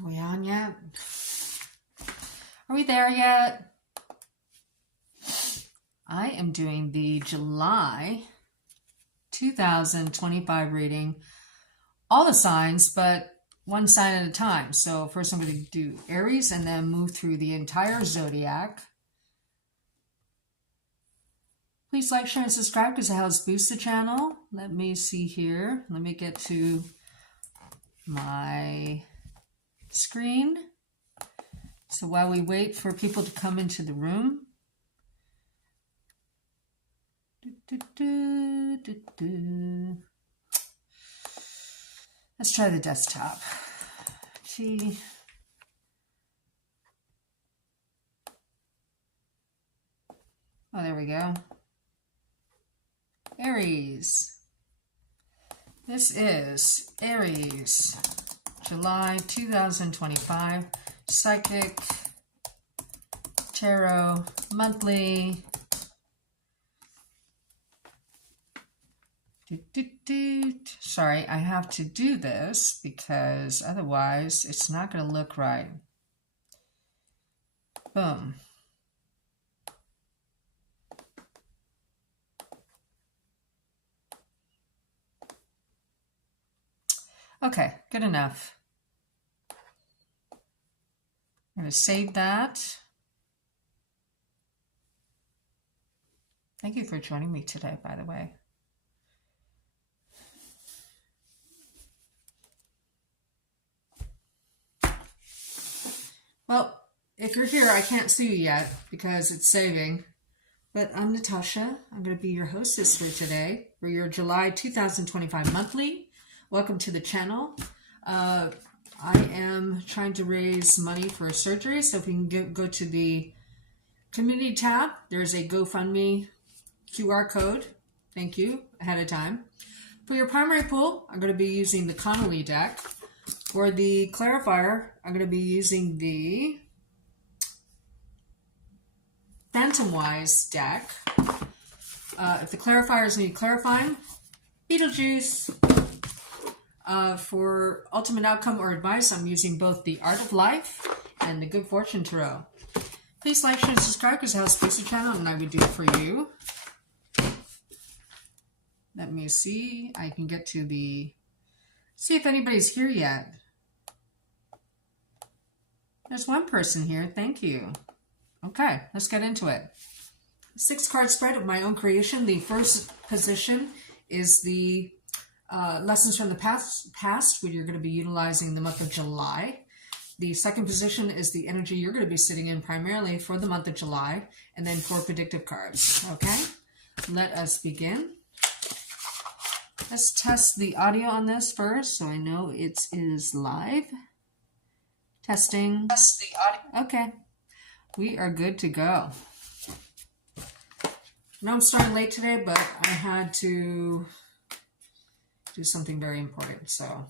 Are we on yet? Are we there yet? I am doing the July 2025 reading. All the signs, but one sign at a time. So first I'm going to do Aries and then move through the entire zodiac. Please like, share, and subscribe because it helps boost the channel. Let me see here. Let me get to my screen. So while we wait for people to come into the room. Let's try the desktop. Gee. Oh, there we go. Aries. This is Aries, July 2025, Psychic, Tarot, Monthly. Sorry, I have to do this because otherwise it's not going to look right. Boom. Okay, good enough. I'm going to save that. Thank you for joining me today, by the way. Well, if you're here, I can't see you yet because it's saving. But I'm Natasha. I'm going to be your hostess for today for your July 2025 monthly. Welcome to the channel. I am trying to raise money for a surgery, so if we can go to the community tab, there's a GoFundMe QR code. Thank you ahead of time. For your primary pool, I'm going to be using the Connolly deck. For the clarifier, I'm going to be using the Phantom Wise deck. If the clarifiers need clarifying, Beetlejuice. For ultimate outcome or advice, I'm using both the Art of Life and the Good Fortune Tarot. Please like, share, and subscribe because it helps boost the channel, and I would do it for you. Let me see. I can get to the... See if anybody's here yet. There's one person here. Thank you. Okay, let's get into it. 6-card spread of my own creation. The first position is the lessons from the past, where you're going to be utilizing the month of July. The second position is the energy you're going to be sitting in primarily for the month of July, and then 4 predictive cards. Okay, let us begin. Let's test the audio on this first, so I know it is live. Testing. Test the audio. Okay, we are good to go. I know I'm starting late today, but I had to do something very important. So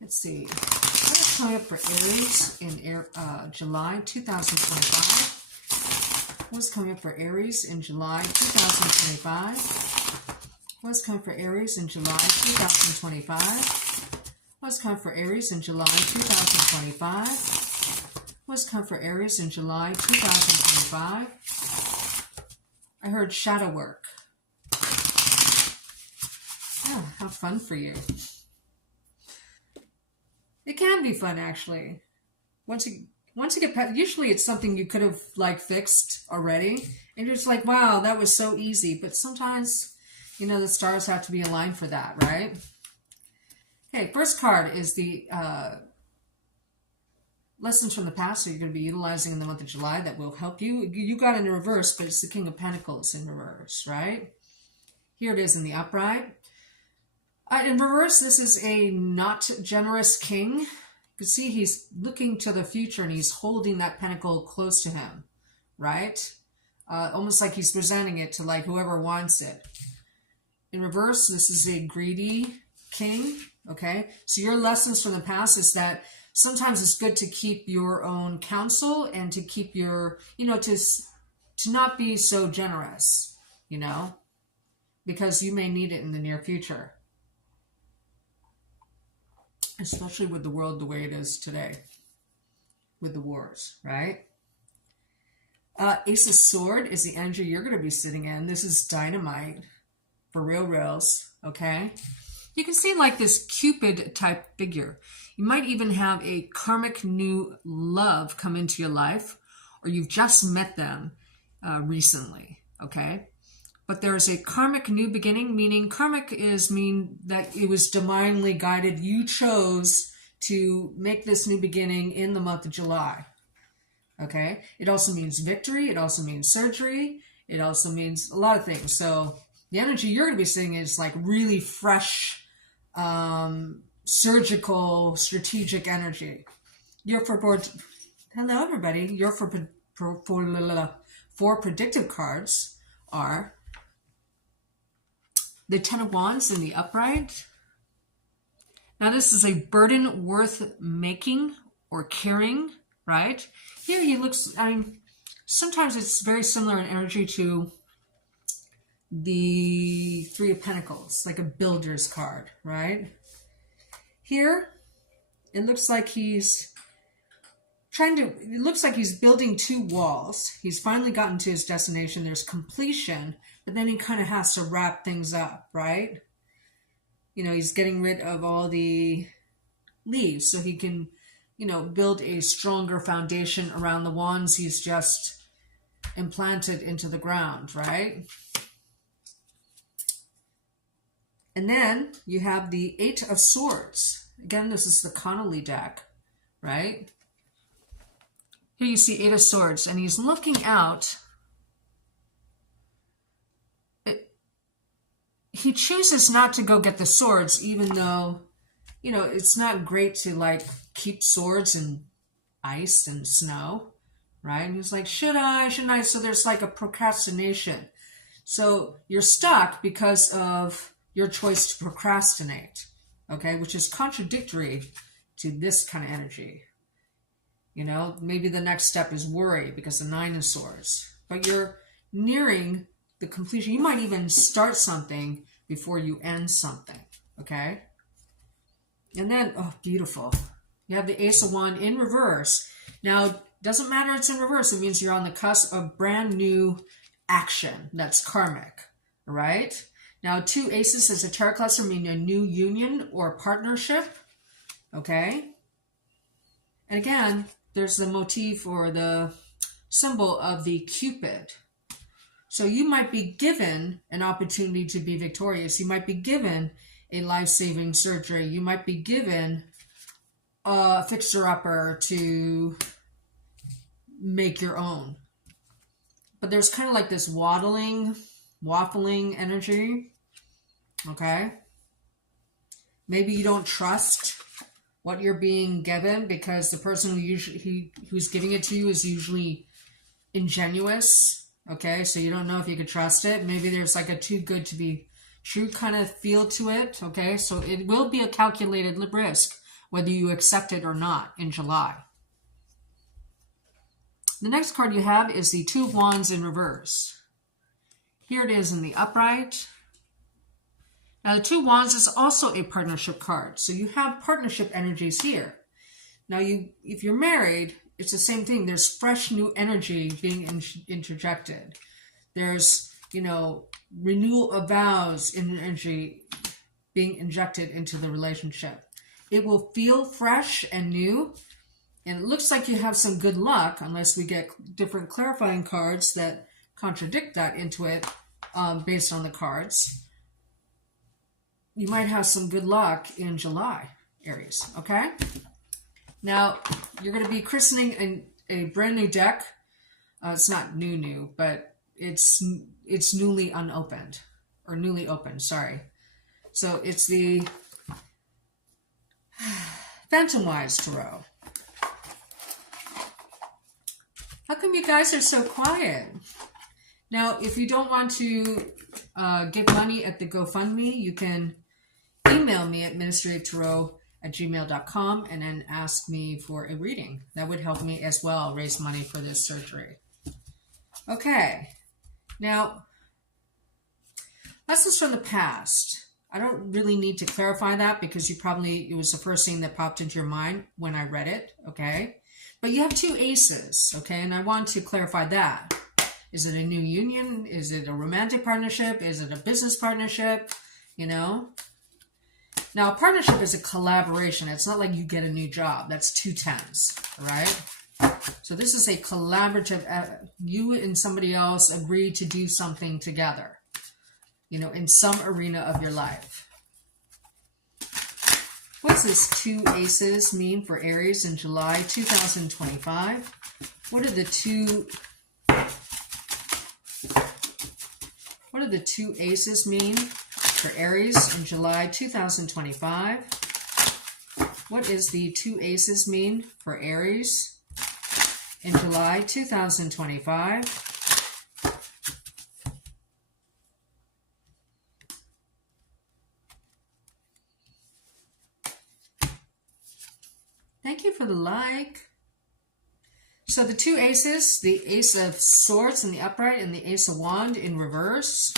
let's see. What is coming up for Aries in July 2025? What's coming up for Aries in July 2025? What's coming for Aries in July 2025? What's coming for Aries in July 2025? What's coming for Aries in July 2025? I heard shadow work. Oh, how fun for you. It can be fun, actually. Once you get past, usually it's something you could have like fixed already, and you're just like, wow, that was so easy. But sometimes, you know, the stars have to be aligned for that, right? Okay, first card is the lessons from the past that you're going to be utilizing in the month of July that will help you. You got it in reverse, but it's the King of Pentacles in reverse, right? Here it is in the upright. In reverse, this is a not generous king. You can see he's looking to the future and he's holding that pentacle close to him, right? Almost like he's presenting it to like whoever wants it. In reverse, this is a greedy king, okay? So your lessons from the past is that sometimes it's good to keep your own counsel and to keep your, you know, to not be so generous, you know, because you may need it in the near future. especially with the world the way it is today, with the wars, right? Ace of Sword is the energy you're going to be sitting in. This is dynamite for reals, okay? You can see like this Cupid type figure. You might even have a karmic new love come into your life, or you've just met them recently, okay? But there is a karmic new beginning, meaning karmic mean that it was divinely guided. You chose to make this new beginning in the month of July. Okay, it also means victory. It also means surgery. It also means a lot of things. So the energy you're going to be seeing is like really fresh, surgical, strategic energy. Hello, everybody. Your four predictive cards are the Ten of Wands in the upright. Now, this is a burden worth making or carrying, right? Here he looks, I mean, sometimes it's very similar in energy to the Three of Pentacles, like a builder's card, right? Here, it looks like he's building two walls. He's finally gotten to his destination. There's completion, but then he kind of has to wrap things up, right? You know, he's getting rid of all the leaves so he can, you know, build a stronger foundation around the wands he's just implanted into the ground, right? And then you have the Eight of Swords. Again, this is the Connolly deck, right? Here you see Eight of Swords, and he's looking out. He chooses not to go get the swords, even though, you know, it's not great to like keep swords in ice and snow, right? And he's like, should I, shouldn't I? So there's like a procrastination. So you're stuck because of your choice to procrastinate, okay? Which is contradictory to this kind of energy. You know, maybe the next step is worry because the Nine of Swords. But you're nearing the completion. You might even start something before you end something, okay? And then, oh, beautiful. You have the Ace of Wands in reverse. Now, doesn't matter it's in reverse. It means you're on the cusp of brand new action that's karmic, all right? Now, two aces as a tarot cluster mean a new union or partnership, okay? And again, there's the motif or the symbol of the Cupid. So you might be given an opportunity to be victorious. You might be given a life-saving surgery. You might be given a fixer-upper to make your own. But there's kind of like this waffling energy, okay? Maybe you don't trust what you're being given because the person who's giving it to you is usually ingenuous. Okay, so you don't know if you could trust it. Maybe there's like a too good to be true kind of feel to it. Okay, so it will be a calculated risk whether you accept it or not in July. The next card you have is the Two of Wands in reverse. Here it is in the upright. Now the Two of Wands is also a partnership card. So you have partnership energies here. Now if you're married, it's the same thing. There's fresh new energy being interjected. There's, you know, renewal of vows energy being injected into the relationship. It will feel fresh and new. And it looks like you have some good luck, unless we get different clarifying cards that contradict that into it based on the cards. You might have some good luck in July, Aries, okay? Now, you're going to be christening a brand new deck. It's not new, but it's newly unopened, or newly opened, sorry. So it's the Phantom Wise Tarot. How come you guys are so quiet? Now, if you don't want to give money at the GoFundMe, you can email me at ministryoftarot@gmail.com and then ask me for a reading. That would help me as well raise money for this surgery. Okay, now, lessons from the past. I don't really need to clarify that because it was the first thing that popped into your mind when I read it, okay? But you have two aces, okay? And I want to clarify that. Is it a new union? Is it a romantic partnership? Is it a business partnership? You know? Now, a partnership is a collaboration. It's not like you get a new job. That's 2 tens, all right? So this is a collaborative, you and somebody else agree to do something together, you know, in some arena of your life. What does this 2 aces mean for Aries in July 2025? What are the two aces mean for Aries in July 2025? What is the 2 aces mean for Aries in July 2025? Thank you for the like. So the 2 aces, the Ace of Swords in the upright and the Ace of Wands in reverse,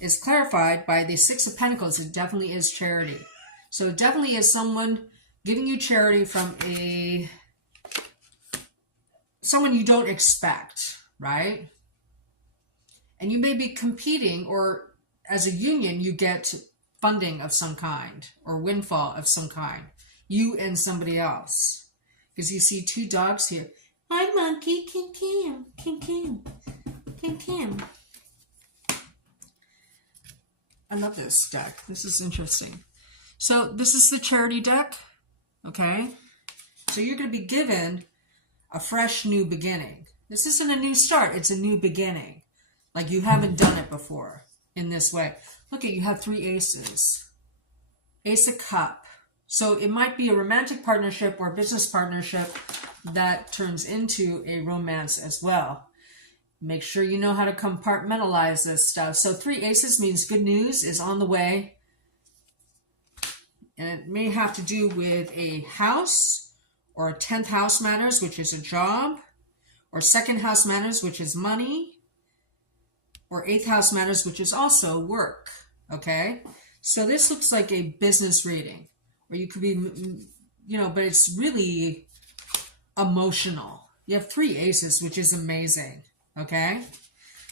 is clarified by the 6 of Pentacles. It definitely is charity. So it definitely is someone giving you charity from someone you don't expect, right? And you may be competing, or as a union, you get funding of some kind or windfall of some kind. You and somebody else. Because you see 2 dogs here. Hi, monkey. Kim, Kim. Kim, Kim. Kim, Kim. I love this deck. This is interesting. So this is the charity deck. Okay. So you're going to be given a fresh new beginning. This isn't a new start. It's a new beginning. Like you haven't done it before in this way. Look at, you have 3 aces. Ace of Cup. So it might be a romantic partnership or a business partnership that turns into a romance as well. Make sure you know how to compartmentalize this stuff. So 3 aces means good news is on the way. And it may have to do with a house, or a 10th house matters, which is a job, or 2nd house matters, which is money, or 8th house matters, which is also work. Okay? So this looks like a business reading. Or you could be, you know, but it's really emotional. You have 3 aces, which is amazing. Okay?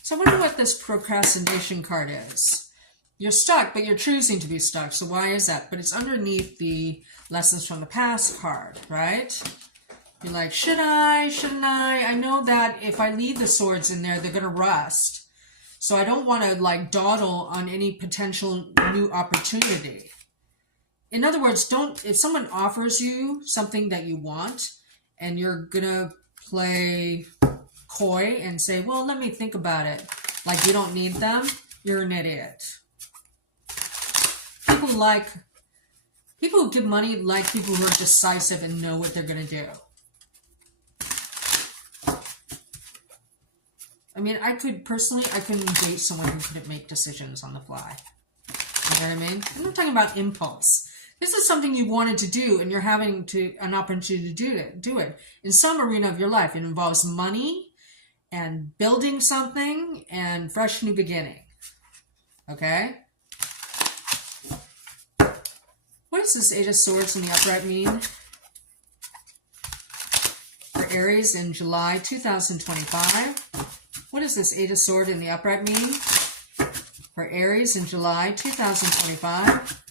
So I wonder what this procrastination card is. You're stuck, but you're choosing to be stuck. So why is that? But it's underneath the lessons from the past card, right? You're like, should I? Shouldn't I? I know that if I leave the swords in there, they're going to rust. So I don't want to like dawdle on any potential new opportunity. In other words, if someone offers you something that you want and you're going to play coy and say, well, let me think about it, like you don't need them, you're an idiot. People who give money like people who are decisive and know what they're going to do. I mean, I couldn't date someone who couldn't make decisions on the fly. You know what I mean? I'm not talking about impulse. This is something you wanted to do and you're having an opportunity to do it. In some arena of your life, it involves money and building something and fresh new beginning. Okay? What does this 8 of Swords in the upright mean for Aries in July 2025? What does this 8 of Swords in the upright mean for Aries in July 2025?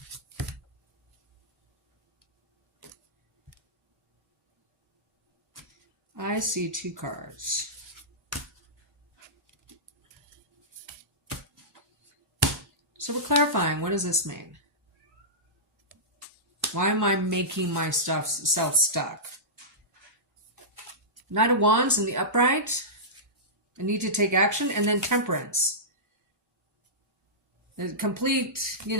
I see 2 cards. So we're clarifying, what does this mean? Why am I making myself stuck? Knight of Wands in the upright. I need to take action. And then Temperance. The complete, you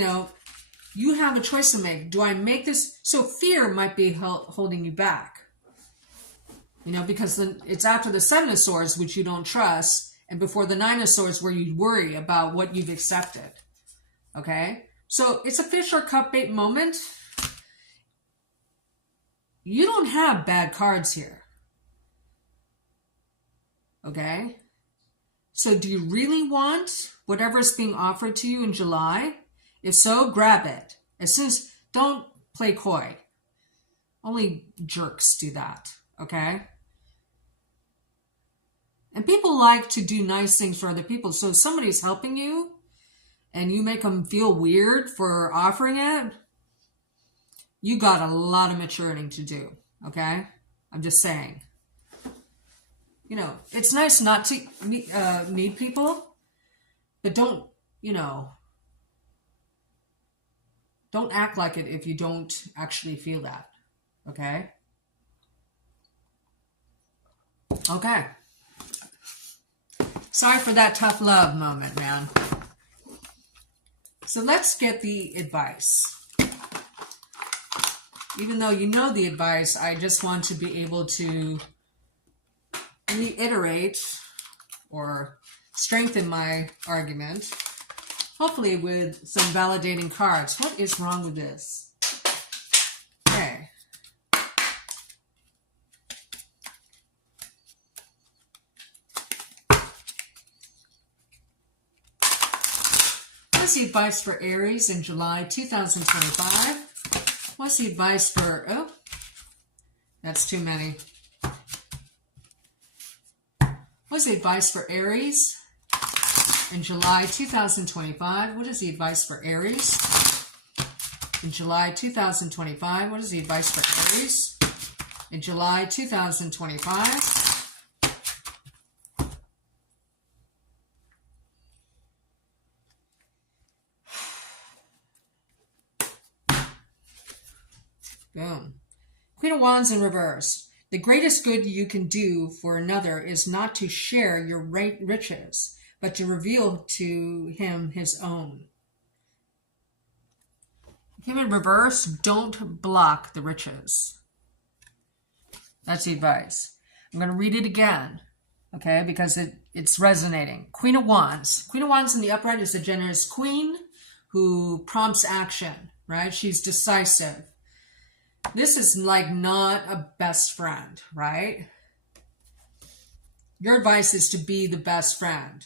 have a choice to make. Do I make this? So fear might be holding you back. Because it's after the 7 of Swords, which you don't trust, and before the 9 of Swords, where you worry about what you've accepted. Okay? So it's a fish or cupbait moment. You don't have bad cards here. Okay? So do you really want whatever's being offered to you in July? If so, grab it. As soon as, don't play coy. Only jerks do that, okay? And people like to do nice things for other people. So if somebody's helping you and you make them feel weird for offering it, you got a lot of maturing to do, okay? I'm just saying. You know, it's nice not to need people, but don't, you know, don't act like it if you don't actually feel that, okay? Okay. Sorry for that tough love moment, man. So let's get the advice. Even though you know the advice, I just want to be able to reiterate or strengthen my argument, hopefully with some validating cards. What is wrong with this? Okay. What's the advice for Aries in July 2025? What's the advice for... Oh, that's too many. What's the advice for Aries in July 2025? What is the advice for Aries in July 2025? What is the advice for Aries in July 2025? Boom. Queen of Wands in reverse. The greatest good you can do for another is not to share your riches, but to reveal to him his own. Him in reverse, don't block the riches. That's the advice. I'm going to read it again, okay, because it's resonating. Queen of Wands. Queen of Wands in the upright is a generous queen who prompts action, right? She's decisive. This is like not a best friend, right? Your advice is to be the best friend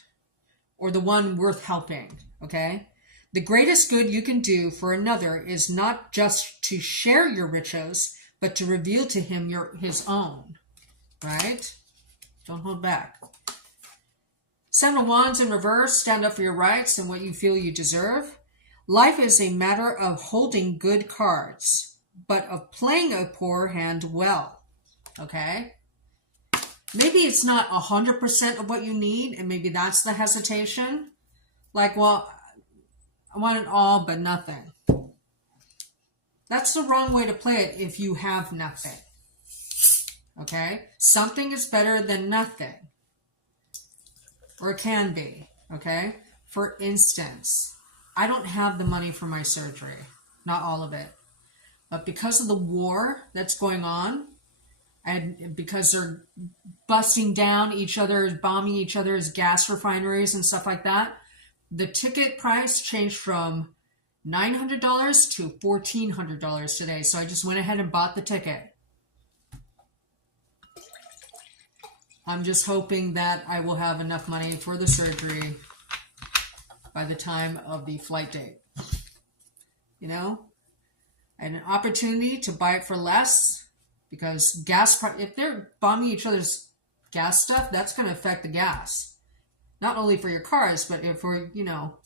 or the one worth helping, okay? The greatest good you can do for another is not just to share your riches, but to reveal to him his own, right? Don't hold back. Seven of Wands in reverse, stand up for your rights and what you feel you deserve. Life is a matter of holding good cards, but of playing a poor hand well, okay? Maybe it's not 100% of what you need, and maybe that's the hesitation. Like, well, I want it all, but nothing. That's the wrong way to play it if you have nothing, okay? Something is better than nothing, or it can be, okay? For instance, I don't have the money for my surgery, not all of it. But because of the war that's going on, and because they're busting down each other, bombing each other's gas refineries and stuff like that, the ticket price changed from $900 to $1,400 today. So I just went ahead and bought the ticket. I'm just hoping that I will have enough money for the surgery by the time of the flight date. You know? And an opportunity to buy it for less, because gas, if they're bombing each other's gas stuff, that's going to affect the gas. Not only for your cars, but for, you know,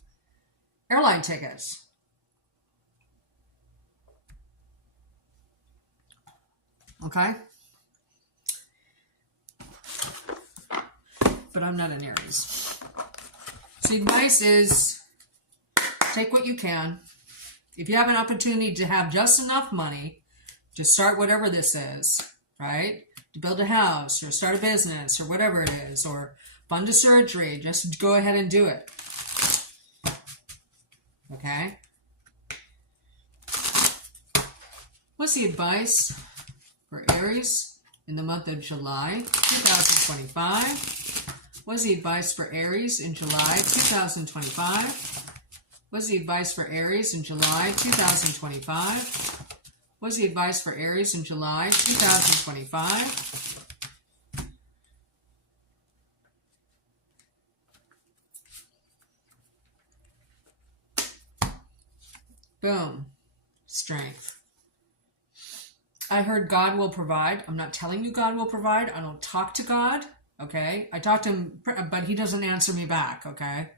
airline tickets. Okay? But I'm not an Aries. So the advice is, take what you can. If you have an opportunity to have just enough money to start whatever this is, right? To build a house or start a business or whatever it is, or fund a surgery, just go ahead and do it. Okay? What's the advice for Aries in the month of July 2025? What's the advice for Aries in July 2025? What's the advice for Aries in July 2025? What's the advice for Aries in July 2025? Boom. Strength. I heard God will provide. I'm not telling you God will provide. I don't talk to God. Okay. I talk to him, but he doesn't answer me back. Okay.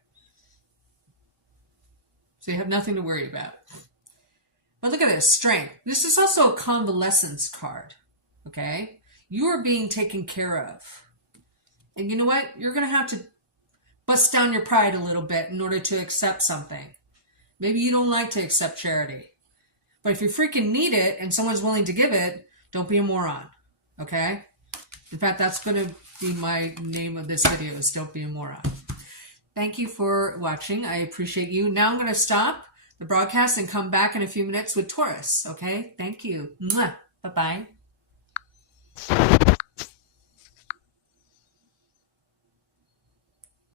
So you have nothing to worry about. But look at this. Strength. This is also a convalescence card. Okay. You are being taken care of. And you know what? You're going to have to bust down your pride a little bit in order to accept something. Maybe you don't like to accept charity. But if you freaking need it and someone's willing to give it, don't be a moron. Okay? In fact, that's going to be my name of this video, is Don't Be a Moron. Thank you for watching. I appreciate you. Now I'm going to stop the broadcast and come back in a few minutes with Taurus. Okay? Thank you. Mwah. Bye-bye.